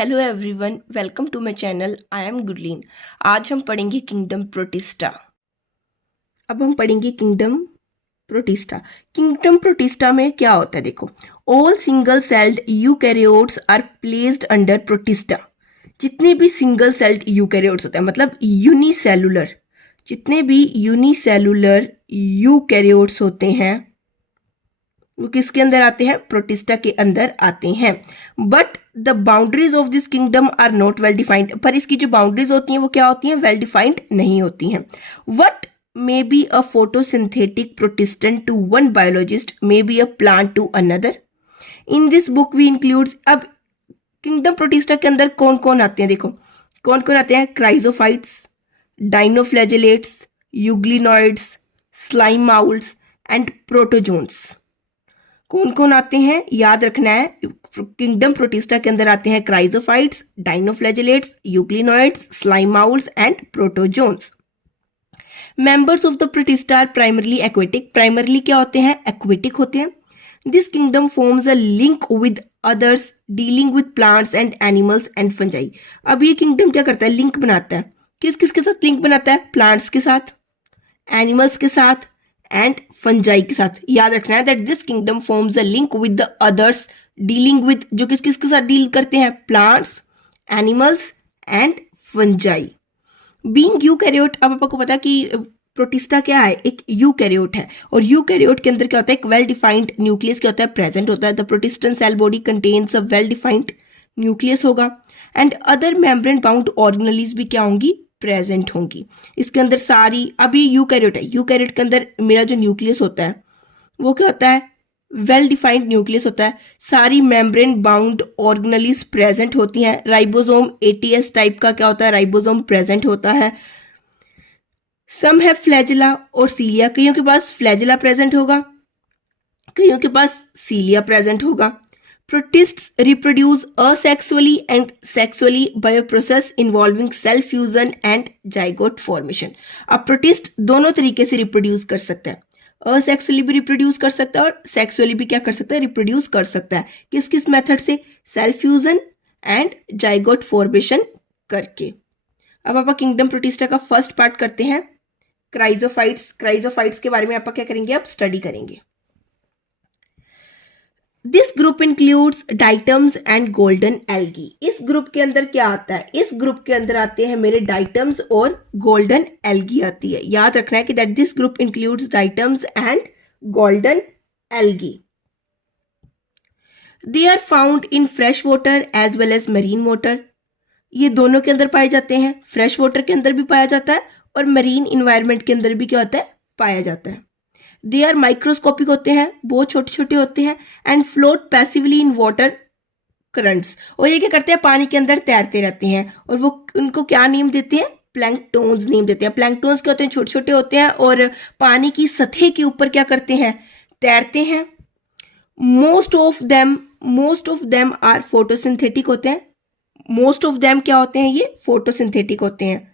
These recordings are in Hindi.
Hello everyone, welcome to my channel. I am Gurleen. आज हम पढ़ेंगे किंगडम प्रोटिस्टा। अब हम पढ़ेंगे किंगडम प्रोटिस्टा। किंगडम प्रोटिस्टा में क्या होता है, देखो। All single celled eukaryotes are placed under protista. जितने भी सिंगल सेल्ड यूकैरियोट्स होते हैं, मतलब यूनिसेलुलर, जितने भी यूनिसेलुलर यूकैरियोट्स होते हैं वो किसके अंदर आते हैं? प्रोटिस्टा के अंदर आते हैं। But the boundaries of this kingdom are not well defined. पर इसकी जो बाउंड्रीज होती हैं वो क्या होती हैं? वेल डिफाइंड नहीं होती हैं। What may be a photosynthetic protistan to one biologist, may be a plant to another. In this book we includes. अब किंगडम प्रोटिस्टा के अंदर कौन कौन आते हैं, देखो कौन कौन आते हैं। Chrysophytes, dinoflagellates, euglenoids, slime moulds and protozoans. कौन कौन आते हैं याद रखना है। किंगडम प्रोटिस्टा के अंदर आते हैं chrysophytes, dinoflagellates, euglenoids, slime moulds and protozoans. Members of the Protista are primarily aquatic. Primarily क्या होते हैं? एक्वेटिक होते हैं। This kingdom forms a link with others dealing with plants and animals and fungi. अब ये किंगडम क्या करता है? लिंक बनाता है। किस किस के साथ लिंक बनाता है? प्लांट्स के साथ, एनिमल्स के साथ एंड फंजाई के साथ। याद रखना है that this kingdom forms a link with the others dealing with, जो किस किस के साथ डील करते हैं? Plants, animals and fungi. Being eukaryote, अब आपको पता है कि प्रोटिस्टा क्या है? एक यूकैरियोट है। और यूकैरियोट के अंदर क्या होता है? एक वेल डिफाइंड न्यूक्लियस क्या होता है? प्रेजेंट होता है। The protistan cell body contains a well defined nucleus होगा and other membrane bound organelles भी क्या होंगी? प्रेजेंट होंगी। इसके अंदर सारी, अभी यूकैरियोट है, यूकैरियोट के अंदर मेरा जो न्यूक्लियस होता है वो क्या होता है? वेल डिफाइंड न्यूक्लियस होता है। सारी मेम्ब्रेन बाउंड ऑर्गेनेलिज प्रेजेंट होती हैं। राइबोसोम एटीएस टाइप का क्या होता है? राइबोसोम प्रेजेंट होता है। सम है फ्लैजिला और सीलिया। कईयों के पास फ्लैजिला प्रेजेंट होगा, कईयों के पास सीलिया प्रेजेंट होगा। Protists reproduce asexually and sexually by a process involving cell fusion and zygote formation. अब प्रोटिस्ट दोनों तरीके से रिप्रोड्यूस कर सकता है। असेक्सुअली भी रिप्रोड्यूस कर सकता है और सेक्सुअली भी क्या कर सकता है? रिप्रोड्यूस कर सकता है। किस किस मेथड से? Cell fusion and zygote formation करके। अब आप किंगडम प्रोटिस्टा का फर्स्ट पार्ट करते हैं, क्राइजोफाइट्स। क्राइजोफाइट्स के बारे में आप क्या करेंगे? आप स्टडी करेंगे। This group includes diatoms and golden algae. इस ग्रुप के अंदर क्या आता है? इस ग्रुप के अंदर आते हैं मेरे डाइटम्स और गोल्डन एल्गी आती है। याद रखना है कि that this group includes diatoms and golden algae. They are found in fresh water as well as marine water. ये दोनों के अंदर पाए जाते हैं। फ्रेश वाटर के अंदर भी पाया जाता है और मरीन इन्वायरमेंट के अंदर भी क्या होता है? पाया जाता है। दे आर माइक्रोस्कोपिक होते हैं, बहुत छोटे छोटे होते हैं and float passively in water currents. और ये क्या करते हैं? पानी के अंदर तैरते रहते हैं। और वो उनको क्या नेम देते हैं? प्लैंकटोन्स नेम देते हैं। प्लैंकटोन्स क्या होते हैं? छोटे छोटे होते हैं और पानी की सतह के ऊपर क्या करते हैं? तैरते हैं। Most of them are photosynthetic होते हैं। मोस्ट ऑफ देम क्या होते हैं? ये फोटोसिंथेटिक होते हैं।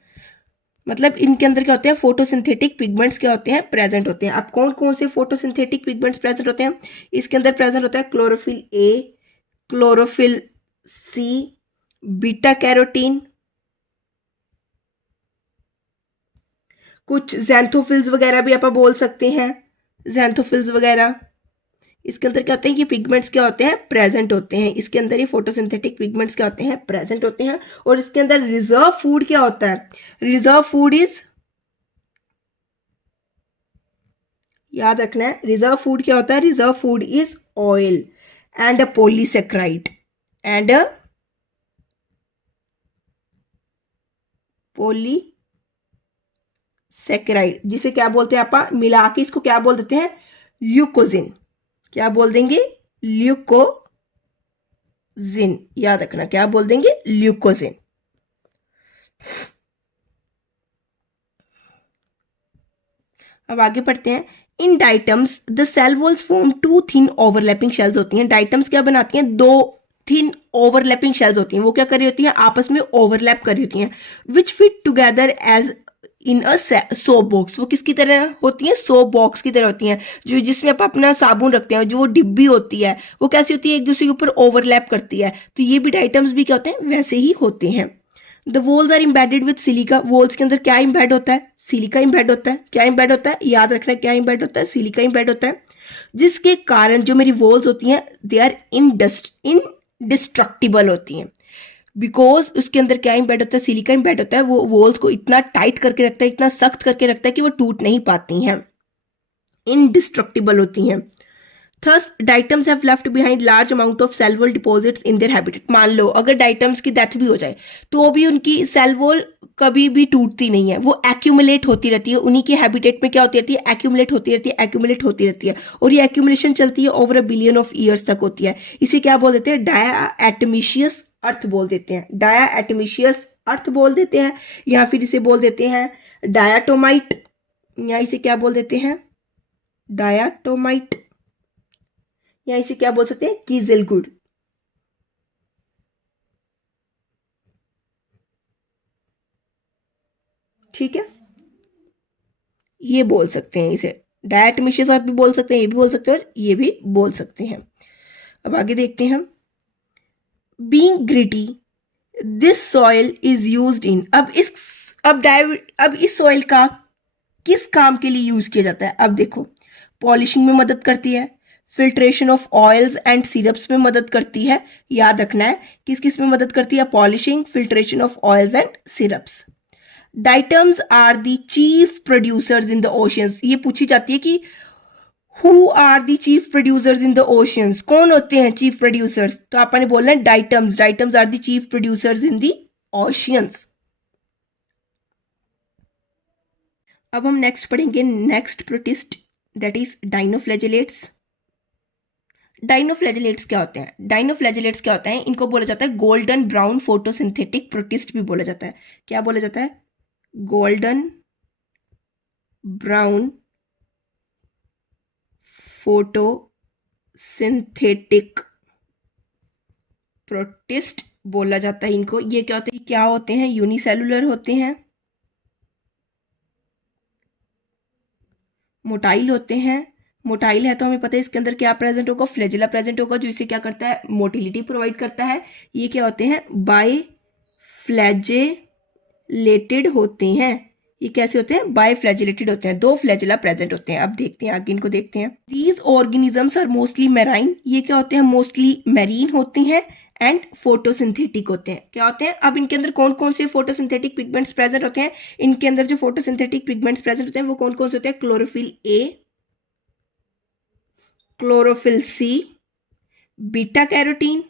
मतलब इनके अंदर क्या होते हैं? फोटोसिंथेटिक पिगमेंट्स क्या होते हैं? प्रेजेंट होते हैं। अब कौन कौन से फोटोसिंथेटिक पिगमेंट्स प्रेजेंट होते हैं? इसके अंदर प्रेजेंट होता है chlorophyll A, chlorophyll C, beta carotene, कुछ ज़ैंथोफिल्स वगैरह भी आप बोल सकते हैं, ज़ैंथोफिल्स वगैरह। इसके अंदर क्या होते हैं? ये पिगमेंट्स क्या होते हैं? प्रेजेंट होते हैं। इसके अंदर ये फोटोसिंथेटिक पिगमेंट्स क्या होते हैं? प्रेजेंट होते हैं। और इसके अंदर रिजर्व फूड क्या होता है? रिजर्व फूड इज, याद रखना है, रिजर्व फूड क्या होता है? Reserve food is oil and a polysaccharide and a polysaccharide, जिसे क्या बोलते हैं? आप मिला के इसको क्या बोल देते हैं? ल्यूकोजिन। क्या बोल देंगे? ल्यूकोजिन। याद रखना, क्या बोल देंगे? ल्यूकोजिन। अब आगे पढ़ते हैं। In diatoms the cell walls form two thin overlapping shells होती हैं। डाइटम्स क्या बनाती हैं? दो थिन ओवरलैपिंग शेल्स होती हैं। वो क्या कर रही होती हैं? आपस में ओवरलैप कर रही होती हैं। Which fit together as in a soap box. वो किसकी तरह होती हैं? सोप बॉक्स की तरह होती हैं, जो जिसमें आप अपना साबुन रखते हैं। जो डिब्बी होती है वो कैसी होती है? एक दूसरे के ऊपर ओवरलैप करती है। तो ये बिट आइटम्स भी क्या होते हैं? वैसे ही होते हैं। The walls are embedded with silica. Walls के अंदर क्या इम्बेड होता है? सिलिका इम्बेड होता है। क्या इम्बेड होता है? याद रखना है, क्या इम्बेड होता है? सिलिका इम्बेड होता है, जिसके कारण जो मेरी वॉल्स होती हैं दे आर इनडिस्ट्रक्टिबल होती हैं। बिकॉज उसके अंदर क्या इम्बेड होता है? सिलिका इम्बेड होता है। वो वॉल्स को इतना टाइट करके रखता है, इतना सख्त करके रखता है कि वो टूट नहीं पाती हैं, इनडिस्ट्रक्टिबल होती हैं। Thus, diatoms have left behind large amount of cell wall deposits in their habitat. मान लो अगर डाइटम्स की डेथ भी हो जाए तो भी उनकी सेल वॉल कभी भी टूटती नहीं है, वो एक्यूमुलेट होती रहती है। उन्हीं के हैबिटेट में क्या होती रहती है? एक्यूमुलेट होती रहती है, एक्यूमुलेट होती रहती है। और ये एक्यूमुलेशन चलती है over a billion of years तक होती है। इसे क्या बोल देते हैं? डायाटमिशियस अर्थ बोल देते हैं। डायाटमिशियस अर्थ बोल देते हैं, या फिर इसे बोल देते हैं डायाटोमाइट, या इसे क्या बोल देते हैं? डायाटोमाइट, या इसे क्या बोल सकते हैं? कीजलगुड। ठीक है, ये बोल सकते हैं इसे। डायटमिशियस अर्थ भी बोल सकते हैं, ये भी बोल सकते हैं, और ये भी बोल सकते हैं। अब आगे देखते हैं हम। Being gritty this soil is used in. अब इस सॉइल का किस काम के लिए यूज किया जाता है? अब देखो, पॉलिशिंग में मदद करती है, filtration of oils and syrups में मदद करती है। याद रखना है किस किस में मदद करती है? Polishing, filtration of oils and syrups. Diatoms are the chief producers in the oceans. ये पूछी जाती है कि who are the chief producers in the oceans. कौन होते हैं चीफ प्रोड्यूसर्स? तो आपने बोलना है diatoms. Diatoms are the chief producers in the oceans. अब हम नेक्स्ट पढ़ेंगे next protist, that is dinoflagellates. Dinoflagellates क्या होते हैं? डाइनोफ्लैजेलेट्स क्या होते हैं? इनको बोला जाता है गोल्डन ब्राउन फोटोसिंथेटिक प्रोटिस्ट भी बोला जाता है। क्या बोला जाता है? गोल्डन ब्राउन फोटोसिंथेटिक प्रोटिस्ट बोला जाता है इनको। ये क्या होते हैं? यूनिसेलुलर होते हैं, मोटाइल होते हैं। मोटाइल है तो हमें पता है इसके अंदर क्या प्रेजेंट होगा? फ्लैजिला प्रेजेंट होगा, जो इसे क्या करता है? मोटिलिटी प्रोवाइड करता है। ये क्या होते हैं? बाय फ्लैजेलेटेड होते हैं। ये कैसे होते हैं? बाय फ्लैजिलेटेड होते हैं, 2 फ्लैजिला प्रेजेंट होते हैं। अब देखते हैं आगे, इनको देखते हैं। These organisms are mostly marine. ये क्या होते हैं? मोस्टली मैरीन होते हैं एंड फोटोसिंथेटिक होते हैं। क्या होते हैं? अब इनके अंदर कौन कौन से फोटोसिंथेटिक पिगमेंट्स प्रेजेंट होते हैं? इनके अंदर जो फोटोसिंथेटिक पिगमेंट्स प्रेजेंट होते हैं वो कौन कौन से होते हैं? Chlorophyll A, chlorophyll C, beta carotene,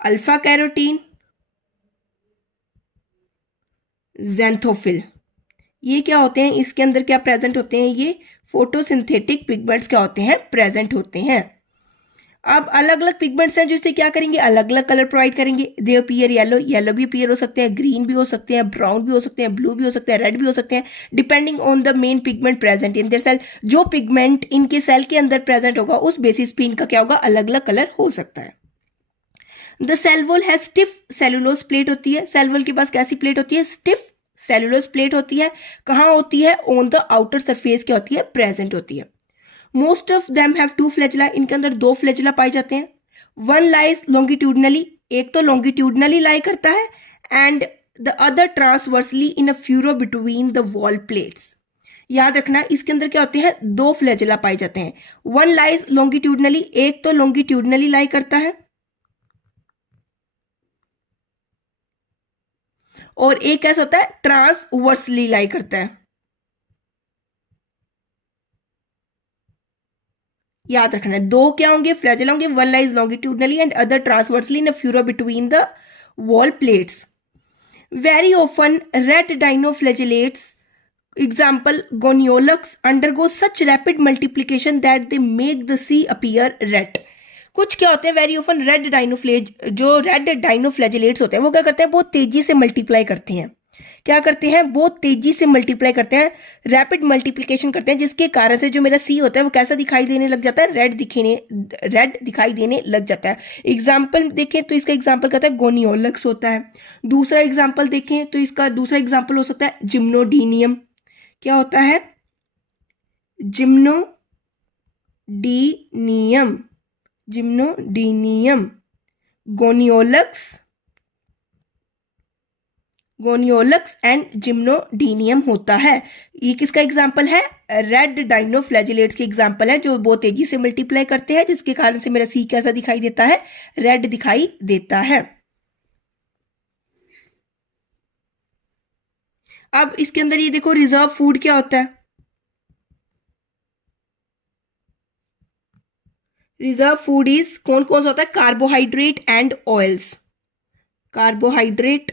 alpha carotene, xanthophyll. ये क्या होते हैं? इसके अंदर क्या प्रेजेंट होते हैं? ये फोटोसिंथेटिक पिगमेंट्स क्या होते हैं? प्रेजेंट होते हैं। अब अलग अलग पिगमेंट्स हैं जो इसे क्या करेंगे? अलग अलग कलर प्रोवाइड करेंगे। दे अपीयर येलो, येलो भी अपीयर हो सकते हैं, ग्रीन भी हो सकते हैं, ब्राउन भी हो सकते हैं, ब्लू भी हो सकते हैं, रेड भी हो सकते हैं, depending on the main pigment present in their cell. जो पिगमेंट इनके सेल के अंदर प्रेजेंट होगा उस बेसिस पे इनका क्या होगा? अलग अलग कलर हो सकता है। The cell wall has stiff cellulose plate होती है। सेल वॉल के पास कैसी प्लेट होती है? स्टिफ सेलुलोज प्लेट होती है। कहाँ होती है? ऑन द आउटर सरफेस क्या होती है? प्रेजेंट होती है। Most of them have 2 flagella. इनके अंदर 2 फ्लैजिला पाए जाते हैं। वन लाइज लॉन्गिट्यूडनली, एक तो लॉन्गिट्यूडनली लाई करता है, and the other transversely in a furrow between the wall plates. याद रखना इसके अंदर क्या होते हैं? 2 फ्लैजिला पाए जाते हैं। वन लाइज लॉन्गिट्यूडनली, एक तो लॉन्गिट्यूडनली लाई करता है और एक कैसा होता है? ट्रांसवर्सली लाई करता है। याद रखना है 2 क्या होंगे? फ्लैजिला होंगे। One lies longitudinally and other transversely in a furrow between the wall plates. Very often red dinoflagellates, example goniolus, undergo such rapid multiplication that they make the sea appear red। कुछ क्या होते हैं? वेरी ऑफन रेड डाइनोफ्लेज, जो रेड डाइनोफ्लैजिलेट्स होते हैं वो क्या करते हैं? बहुत तेजी से मल्टीप्लाई करते हैं। क्या करते हैं, बहुत तेजी से मल्टीप्लाई करते हैं, रैपिड मल्टीप्लिकेशन करते हैं, जिसके कारण से जो मेरा सी होता है वो कैसा दिखाई देने लग जाता है, रेड दिखाई देने लग जाता है। एग्जाम्पल देखें तो इसका एग्जाम्पल कहता है गोनियोलक्स होता है। दूसरा एग्जाम्पल देखें तो इसका दूसरा एग्जाम्पल हो सकता है जिम्नोडीनियम। क्या होता है, जिम्नोडीनियम, जिम्नोडीनियम, गोनियोलक्स, गोनियोलक्स एंड जिम्नोडीनियम होता है। ये किसका एग्जाम्पल है, रेड डाइनोफ्लैजिलेट्स के एग्जाम्पल है, जो बहुत तेजी से मल्टीप्लाई करते हैं, जिसके कारण से मेरा सी कैसा दिखाई देता है, रेड दिखाई देता है। अब इसके अंदर ये देखो रिजर्व फूड क्या होता है, रिजर्व फूड इज कौन कौन सा होता है, carbohydrate and oils, carbohydrate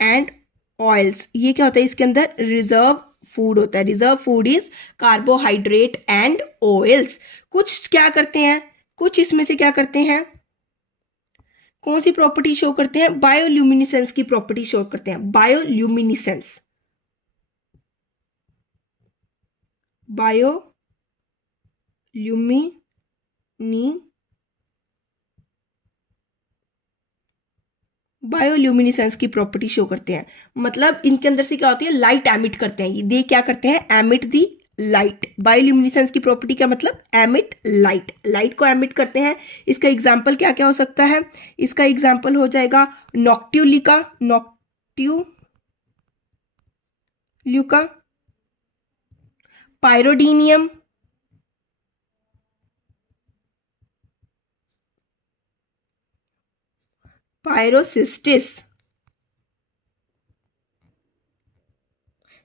and oils, ये क्या होता है इसके अंदर, रिजर्व फूड होता है। Reserve food is carbohydrate and oils. कुछ क्या करते हैं, कुछ इसमें से क्या करते हैं, कौन सी प्रॉपर्टी शो करते हैं, बायोल्यूमिनेसेंस की प्रॉपर्टी शो करते हैं, बायोल्यूमिनेसेंस, बायोल्यूमिनेसेंस की प्रॉपर्टी शो करते हैं। मतलब इनके अंदर से क्या होती है, लाइट एमिट करते हैं, ये क्या करते हैं, एमिट दी लाइट। बायोल्यूमिनेसेंस की प्रॉपर्टी क्या मतलब, एमिट लाइट, लाइट को एमिट करते हैं। इसका एग्जांपल क्या क्या हो सकता है, इसका एग्जांपल हो जाएगा नॉक्ट्यूलिका, नॉक्ट्यूल्यूका, पायरोडीनियम, पायरोसिस्टिस।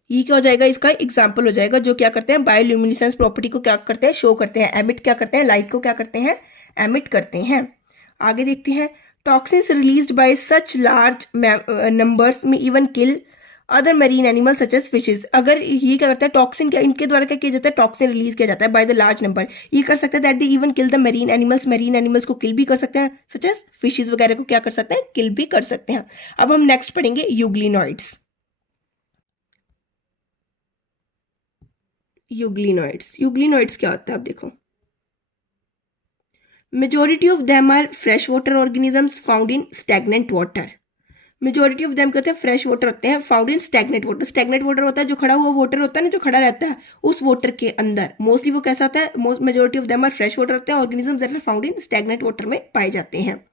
ये क्या हो जाएगा, इसका एग्जाम्पल हो जाएगा, जो क्या करते हैं, बायोल्यूमिनेसेंस प्रॉपर्टी को क्या करते हैं, शो करते हैं, एमिट क्या करते हैं, लाइट को क्या करते हैं, एमिट करते हैं। आगे देखते हैं, toxins released by such large numbers में even kill other marine animal such as fishes. अगर ये क्या करता है, टॉक्सिन क्या, इनके द्वारा क्या किया जाता है, टॉक्सिन रिलीज किया जाता है बाय द लार्ज नंबर, ये कर सकते हैं that they even kill the marine animals को किल भी कर सकते हैं, सच एज फिशेज वगैरह को क्या कर सकते हैं, किल भी कर सकते हैं। अब हम नेक्स्ट पढ़ेंगे यूग्लिनॉइड्स। यूग्लिनॉइड्स क्या होता है, अब देखो, majority of them are fresh water organisms found in stagnant water. Majority of them क्या होते हैं, फ्रेश वाटर होते हैं, found in stagnant water. Stagnant water होता है जो खड़ा हुआ वाटर होता है ना, जो खड़ा रहता है उस वाटर के अंदर, मोस्टली वो कैसा होता है, majority of them are fresh water होते हैं, organisms that are found in stagnant water में पाए जाते हैं।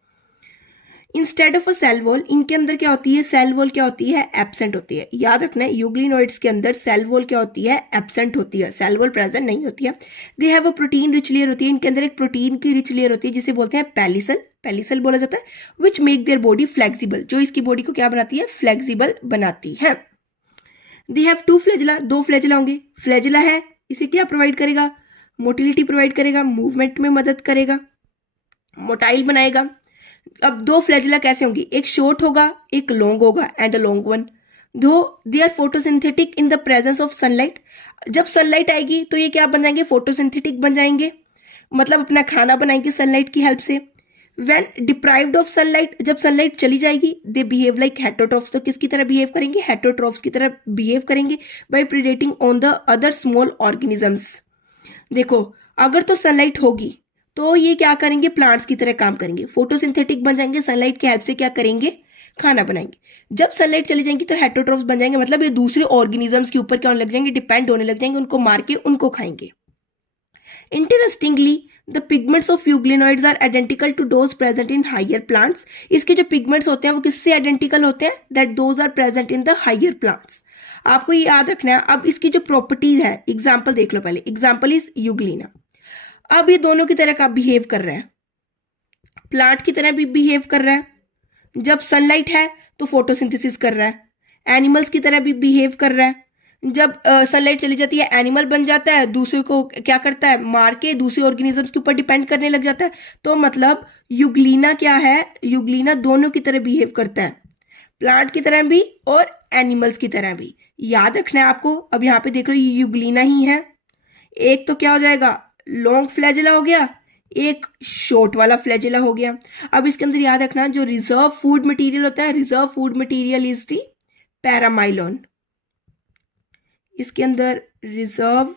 Instead of a cell wall, इनके अंदर क्या होती है, सेल वॉल क्या होती है, एब्सेंट होती है। याद रखना है, यूग्लिनॉइड्स के अंदर सेल वॉल क्या होती है, एब्सेंट होती है, सेल वॉल प्रेजेंट नहीं होती है। दे have a protein rich layer होती है, इनके अंदर एक प्रोटीन की रिच लेयर होती है जिसे बोलते हैं पेलिसल, पेलिसल बोला जाता है, which make their body flexible, जो इसकी बॉडी को क्या बनाती है, फ्लेक्सिबल बनाती है। दे हैव टू फ्लैजिला, दो फ्लैजिला होंगे, फ्लैजिला है इसे क्या प्रोवाइड करेगा, मोटिलिटी प्रोवाइड करेगा, मूवमेंट में मदद करेगा, मोटाइल बनाएगा। अब दो फ्लैजिला कैसे होंगी, एक शॉर्ट होगा एक लॉन्ग होगा, and a long one. Though they are photosynthetic in the presence of sunlight, जब सनलाइट आएगी तो ये क्या बन जाएंगे, फोटोसिंथेटिक बन जाएंगे, मतलब अपना खाना बनाएंगे सनलाइट की हेल्प से। व्हेन डिप्राइव्ड ऑफ सनलाइट, जब सनलाइट चली जाएगी, दे बिहेव लाइक हेटरोट्रॉफ्स, तो किसकी तरह बिहेव करेंगे, हेटरोट्रॉफ्स की तरह बिहेव करेंगे, by predating on the other small organisms. देखो, अगर तो सनलाइट होगी तो ये क्या करेंगे, प्लांट्स की तरह काम करेंगे, फोटोसिंथेटिक बन जाएंगे, सनलाइट की हेल्प से क्या करेंगे, खाना बनाएंगे। जब सनलाइट चली जाएंगी तो हेटरोट्रॉफ्स बन जाएंगे, मतलब ये दूसरे ऑर्गेनिजम्स के ऊपर क्या होने लग जाएंगे, डिपेंड होने लग जाएंगे, उनको मार के उनको खाएंगे। Interestingly the pigments of euglenoids are identical to those present in higher plants, इसके जो पिगमेंट्स होते हैं वो किससे आइडेंटिकल होते हैं, that those are present in the higher plants. आपको ये याद रखना है। अब इसकी जो प्रॉपर्टीज है, एग्जाम्पल देख लो पहले, एग्जाम्पल इज यूग्लिना। अब ये दोनों की तरह का बिहेव कर रहा है, प्लांट की तरह भी बिहेव कर रहा है, जब सनलाइट है तो फोटोसिंथेसिस कर रहा है, एनिमल्स की तरह भी बिहेव कर रहा है, जब सनलाइट चली जाती है एनिमल बन जाता है, दूसरे को क्या करता है, मार के दूसरे ऑर्गेनिजम्स के ऊपर डिपेंड करने लग जाता है। तो मतलब यूग्लिना क्या है, यूग्लिना दोनों की तरह बिहेव करता है, प्लांट की तरह भी और एनिमल्स की तरह भी। याद रखना है आपको। अब यहाँ पे देख लो ये यूग्लिना ही है, एक तो क्या हो जाएगा, लॉन्ग फ्लैजिला हो गया, एक शॉर्ट वाला फ्लैजेला हो गया। अब इसके अंदर याद रखना जो रिजर्व फूड मटेरियल होता है, reserve food material is the paramylon. इसके अंदर रिजर्व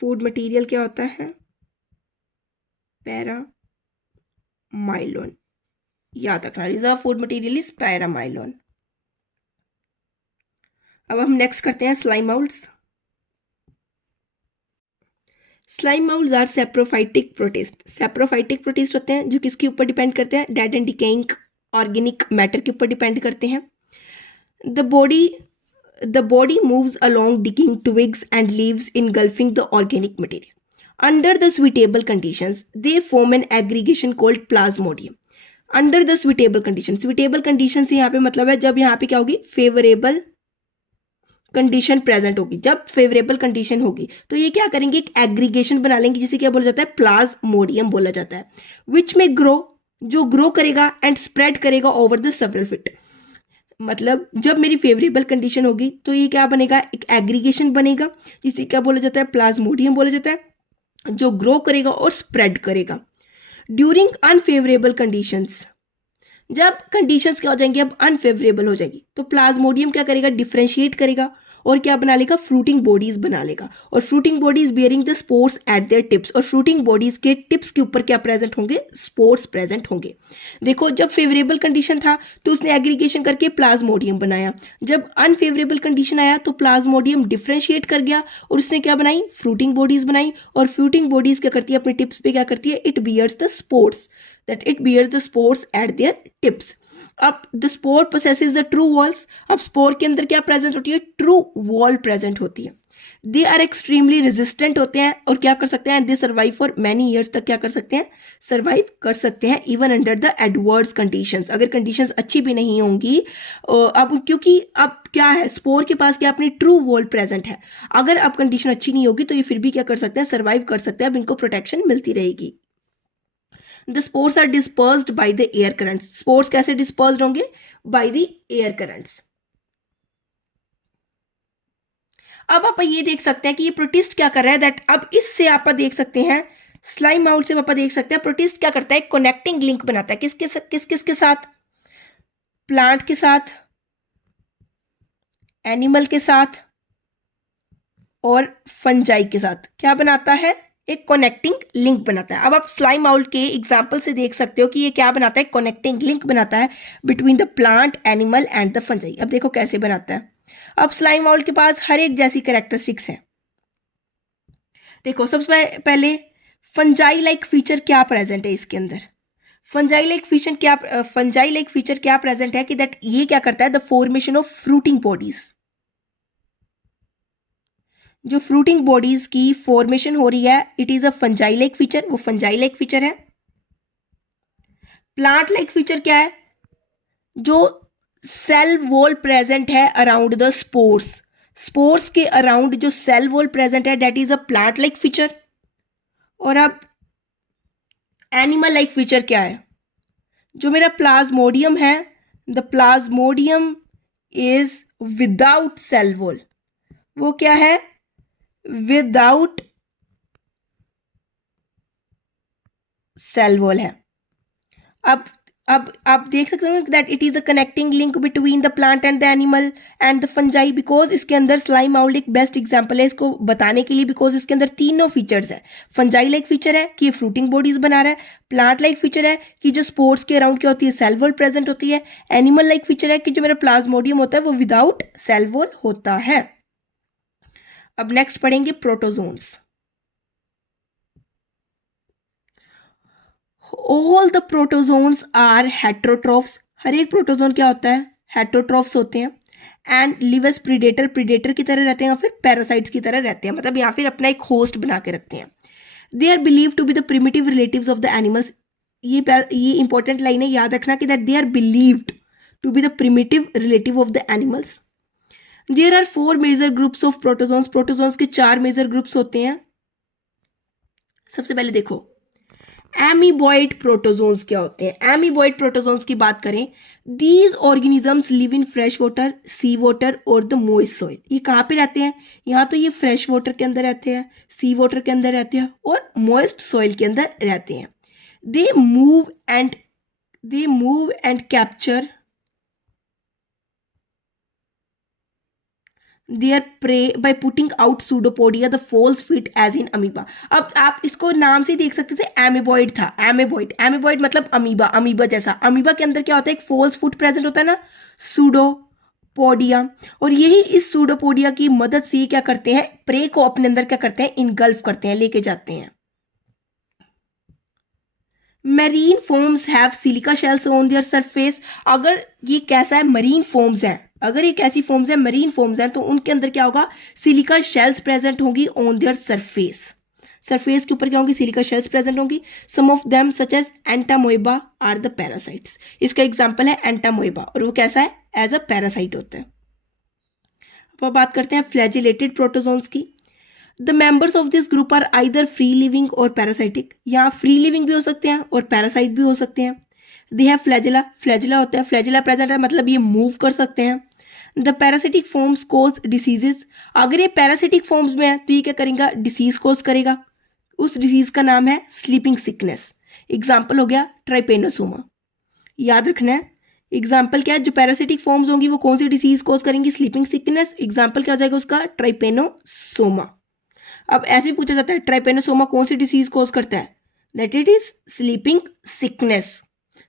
फूड मटेरियल क्या होता है? पैरामाइलोन। याद रखना reserve food material is paramylon. अब हम नेक्स्ट करते हैं slime moulds. Slime moulds are saprophytic protist. Saprophytic protist होते हैं जो किसके ऊपर डिपेंड करते हैं? Dead and decaying organic matter के ऊपर डिपेंड करते हैं। The body moves along decaying twigs and leaves engulfing the organic material. Under the suitable conditions, they form an aggregation called plasmodium. Under the suitable conditions, suitable conditions यहाँ पे मतलब है जब यहाँ पे क्या होगी? फेवरेबल कंडीशन प्रेजेंट होगी। जब फेवरेबल कंडीशन होगी तो ये क्या करेंगे? एक एग्रीगेशन बना लेंगे जिसे क्या बोला जाता है? प्लाज्मोडियम बोला जाता है। विच में ग्रो, जो ग्रो करेगा एंड स्प्रेड करेगा ओवर द सेवरल फीट। मतलब जब मेरी फेवरेबल कंडीशन होगी तो ये क्या बनेगा? एक एग्रीगेशन बनेगा जिसे क्या बोला जाता है? प्लाज्मोडियम बोला जाता है, जो ग्रो करेगा और स्प्रेड करेगा। ड्यूरिंग अनफेवरेबल कंडीशंस, जब कंडीशंस क्या हो जाएंगी? अब अनफेवरेबल हो जाएगी तो प्लाज्मोडियम क्या करेगा? डिफ्रेंशिएट करेगा और क्या बना लेगा? फ्रूटिंग बॉडीज बना लेगा। और fruiting bodies bearing the spores eight there tips, और फ्रूटिंग बॉडीज के टिप्स के ऊपर क्या प्रेजेंट होंगे? स्पोर्स प्रेजेंट होंगे। देखो जब फेवरेबल कंडीशन था तो उसने एग्रीगेशन करके प्लाज्मोडियम बनाया। जब अनफेवरेबल कंडीशन आया तो प्लाज्मोडियम डिफ्रेंशिएट कर गया और उसने क्या बनाई? फ्रूटिंग बॉडीज बनाई। और फ्रूटिंग बॉडीज क्या करती है? अपने टिप्स पे क्या करती है? It bears the spores, that it bears the spores at their tips. अब the spore possesses the true walls. अब spore के अंदर क्या प्रेजेंट होती है? ट्रू वॉल प्रेजेंट होती है। दे आर एक्सट्रीमली रेजिस्टेंट होते हैं और क्या कर सकते हैं? दे सर्वाइव फॉर मैनी ईयर्स तक क्या कर सकते हैं? सर्वाइव कर सकते हैं even under the adverse conditions. अगर कंडीशंस अच्छी भी नहीं होंगी अब, क्योंकि अब क्या है? स्पोर के पास क्या अपनी ट्रू वॉल प्रेजेंट है। अगर अब कंडीशन अच्छी नहीं होगी तो ये फिर भी क्या कर सकते हैं? सर्वाइव कर सकते हैं। अब इनको प्रोटेक्शन मिलती रहेगी। The spores are dispersed by the air currents. Spores कैसे dispersed होंगे? By the air currents. अब आप ये देख सकते हैं कि ये प्रोटिस्ट क्या कर रहा है? दैट अब इससे आप देख सकते हैं, स्लाइम माउल्ट से आप देख सकते हैं प्रोटिस्ट क्या करता है? कनेक्टिंग लिंक बनाता है। किसके साथ? प्लांट के साथ, एनिमल के साथ और फंजाई के साथ। क्या बनाता है? एक कनेक्टिंग लिंक बनाता है। अब आप स्लाइम माउल्ट के एग्जांपल से देख सकते हो कि ये क्या बनाता है? कनेक्टिंग लिंक बनाता है between the plant, animal and the fungi. अब देखो कैसे बनाता है। अब स्लाइम माउल्ट के पास हर एक जैसी कैरेक्टरिस्टिक्स है। देखो सबसे पहले फंजाई लाइक फीचर क्या प्रेजेंट है इसके अंदर? फंजाई लाइक फीचर क्या प्रेजेंट है कि दैट ये क्या करता है? The formation of fruiting bodies. जो फ्रूटिंग बॉडीज की फॉर्मेशन हो रही है, it is a fungi like feature, वो फंजाई लाइक फीचर है। प्लांट लाइक फीचर क्या है? जो सेल वॉल प्रेजेंट है अराउंड द स्पोर्स, स्पोर्स के अराउंड जो सेल वॉल प्रेजेंट है that is a plant like feature. और अब एनिमल लाइक फीचर क्या है? जो मेरा प्लाज्मोडियम है, the plasmodium is without cell wall. वो क्या है? विदाउट सेल वॉल है। अब आप देख सकते हैं that it is a connecting link between the plant and the animal and the fungi, because इसके अंदर स्लाइम माउल्ट एक बेस्ट एग्जांपल है इसको बताने के लिए, बिकॉज इसके अंदर तीनों फीचर्स है। फंजाई लाइक फीचर है कि ये फ्रूटिंग बॉडीज बना रहा है, प्लांट लाइक फीचर है कि जो स्पोर्स के अराउंड क्या होती है? सेल वॉल प्रेजेंट होती है, एनिमल लाइक फीचर है कि जो मेरा प्लाज्मोडियम होता है वो विदाउट सेल वॉल होता है। अब नेक्स्ट पढ़ेंगे protozoans. All the protozoans are heterotrophs. हर एक प्रोटोजोन क्या होता है? हेट्रोट्रॉफ्स होते हैं। And live as predator, predator की तरह रहते हैं या फिर पैरासाइट्स की तरह रहते हैं, मतलब या फिर अपना एक होस्ट बना के रखते हैं। They are believe to be the primitive relatives of the animals. ये इंपॉर्टेंट लाइन है, याद रखना कि that they are believed to be the primitive relative of the animals. There are 4 major groups of protozoans. Protozoans के 4 मेजर ग्रुप्स होते हैं। सबसे पहले देखो एमीबॉइड प्रोटोजोन्स क्या होते हैं? एमीबॉइड प्रोटोजोन्स की बात करें, these organisms live in fresh water, sea water और द मॉइस्ट सॉइल। ये कहाँ पे रहते हैं? यहाँ तो ये फ्रेश वाटर के अंदर रहते हैं, सी वाटर के अंदर रहते हैं और मॉइस्ट सॉइल के अंदर रहते हैं। They move and capture their prey by putting out pseudopodia, the false feet as in amoeba। अब आप इसको नाम से देख सकते थे, एमीबॉइड था, एमीबॉइड मतलब अमीबा जैसा। अमीबा के अंदर क्या होता है? एक फॉल्स फुट प्रेजेंट होता है ना, सूडोपोडिया, और यही इस सूडोपोडिया की मदद से क्या करते हैं? प्रे को अपने अंदर क्या करते हैं? इनगल्फ करते हैं, लेके जाते हैं। Marine forms have silica shells on their surface. अगर ये कैसा है? मरीन फॉर्म्स है, अगर एक ऐसी फॉर्म्स है, मरीन फॉर्म्स हैं, तो उनके अंदर क्या होगा? सिलिका शेल्स प्रेजेंट होंगी ऑन देयर सरफेस। सरफेस के ऊपर क्या होंगी? सिलिका शेल्स प्रेजेंट होंगी। Some of them such as Entamoeba are the parasites. इसका एग्जांपल है एंटामोएबा, और वो कैसा है? एज अ पैरासाइट होता है। अब बात करते हैं फ्लैजिलेटेड प्रोटोजोन्स की। The members of this group are either free living और पैरासाइटिक। यहाँ फ्री लिविंग भी हो सकते हैं और पैरासाइट भी हो सकते हैं। दे हैव फ्लैजिला, फ्लैजिला होता है, फ्लैजिला प्रेजेंट है मतलब ये मूव कर सकते हैं। The parasitic forms cause diseases. अगर ये पैरासिटिक फॉर्म्स में है तो ये क्या करेगा? डिसीज कोज करेगा। उस डिसीज का नाम है स्लीपिंग सिकनेस। एग्जाम्पल हो गया ट्राइपेनोसोमा। याद रखना है, एग्जाम्पल क्या है? जो पैरासिटिक फॉर्म्स होंगी वो कौन सी डिसीज कोज करेंगी? Sleeping sickness. एग्जाम्पल क्या हो जाएगा उसका? ट्राइपेनोसोमा। अब ऐसे पूछा जाता है ट्राइपेनोसोमा कौन सी डिसीज कोज करता है? That it is sleeping sickness.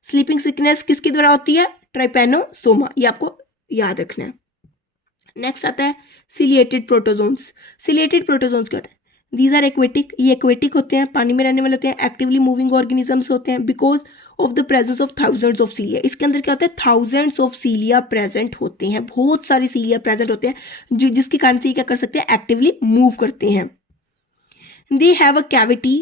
Sleeping sickness किसके द्वारा होती है? ट्राइपेनोसोमा। ये आपको याद रखना है। नेक्स्ट आता है सिलिएटेड प्रोटोजोन्स। सिलिएटेड प्रोटोजोन्स क्या होते हैं? दीज आर एक्वेटिक, ये एक्वेटिक होते हैं, पानी में रहने वाले होते हैं, एक्टिवली मूविंग ऑर्गेनिजम्स होते हैं because of the presence of thousands of सीलिया। इसके अंदर क्या होता है? थाउजेंड्स ऑफ सीलिया प्रेजेंट होते हैं, बहुत सारे सीलिया प्रेजेंट होते हैं जिसके कारण से क्या कर सकते हैं? एक्टिवली मूव करते हैं। They have a cavity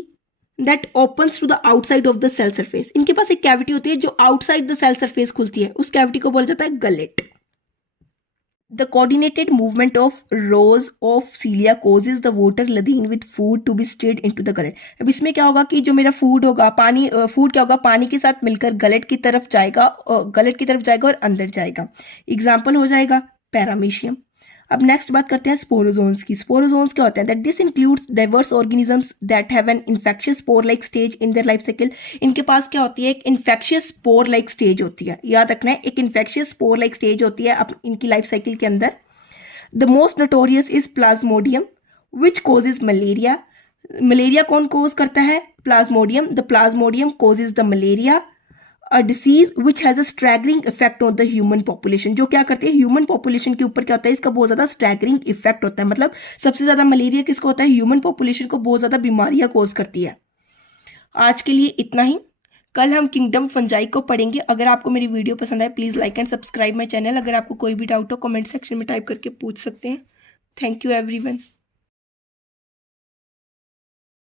that opens to the outside of the cell surface. इनके पास एक कैविटी होती है जो आउटसाइड द सेल सरफेस खुलती है, उस कैविटी को बोला जाता है gullet. The coordinated movement of rows of cilia causes the water laden with food to be stirred into the gullet। अब इसमें क्या होगा कि जो मेरा फूड होगा, फूड क्या होगा? पानी के साथ मिलकर गलेट की तरफ जाएगा और अंदर जाएगा। एग्जाम्पल हो जाएगा पैरामीशियम। अब नेक्स्ट बात करते हैं स्पोरोजोन्स की। स्पोरोजोन्स क्या होते हैं? That this includes diverse organisms that have an infectious spore like stage in their life cycle. इनके पास क्या होती है? एक इन्फेक्शियस स्पोर लाइक स्टेज होती है, याद रखना है, एक इन्फेक्शियस स्पोर लाइक स्टेज होती है इनकी लाइफ साइकिल के अंदर। The most notorious is Plasmodium which causes malaria. Malaria कौन कोज करता है? Plasmodium. The Plasmodium causes the malaria, a disease which has a staggering effect on the human population. जो क्या करते हैं? ह्यूमन पॉपुलेशन के ऊपर क्या होता है? इसका बहुत ज्यादा स्ट्रैगरिंग इफेक्ट होता है, मतलब सबसे ज्यादा मलेरिया किसको होता है? ह्यूमन पॉपुलेशन को बहुत ज्यादा बीमारियां कोज करती है। आज के लिए इतना ही, कल हम किंगडम फंजाई को पढ़ेंगे। अगर आपको मेरी वीडियो पसंद आए please like and subscribe my channel. अगर आपको कोई भी डाउट हो कमेंट सेक्शन में टाइप करके पूछ सकते हैं। Thank you everyone.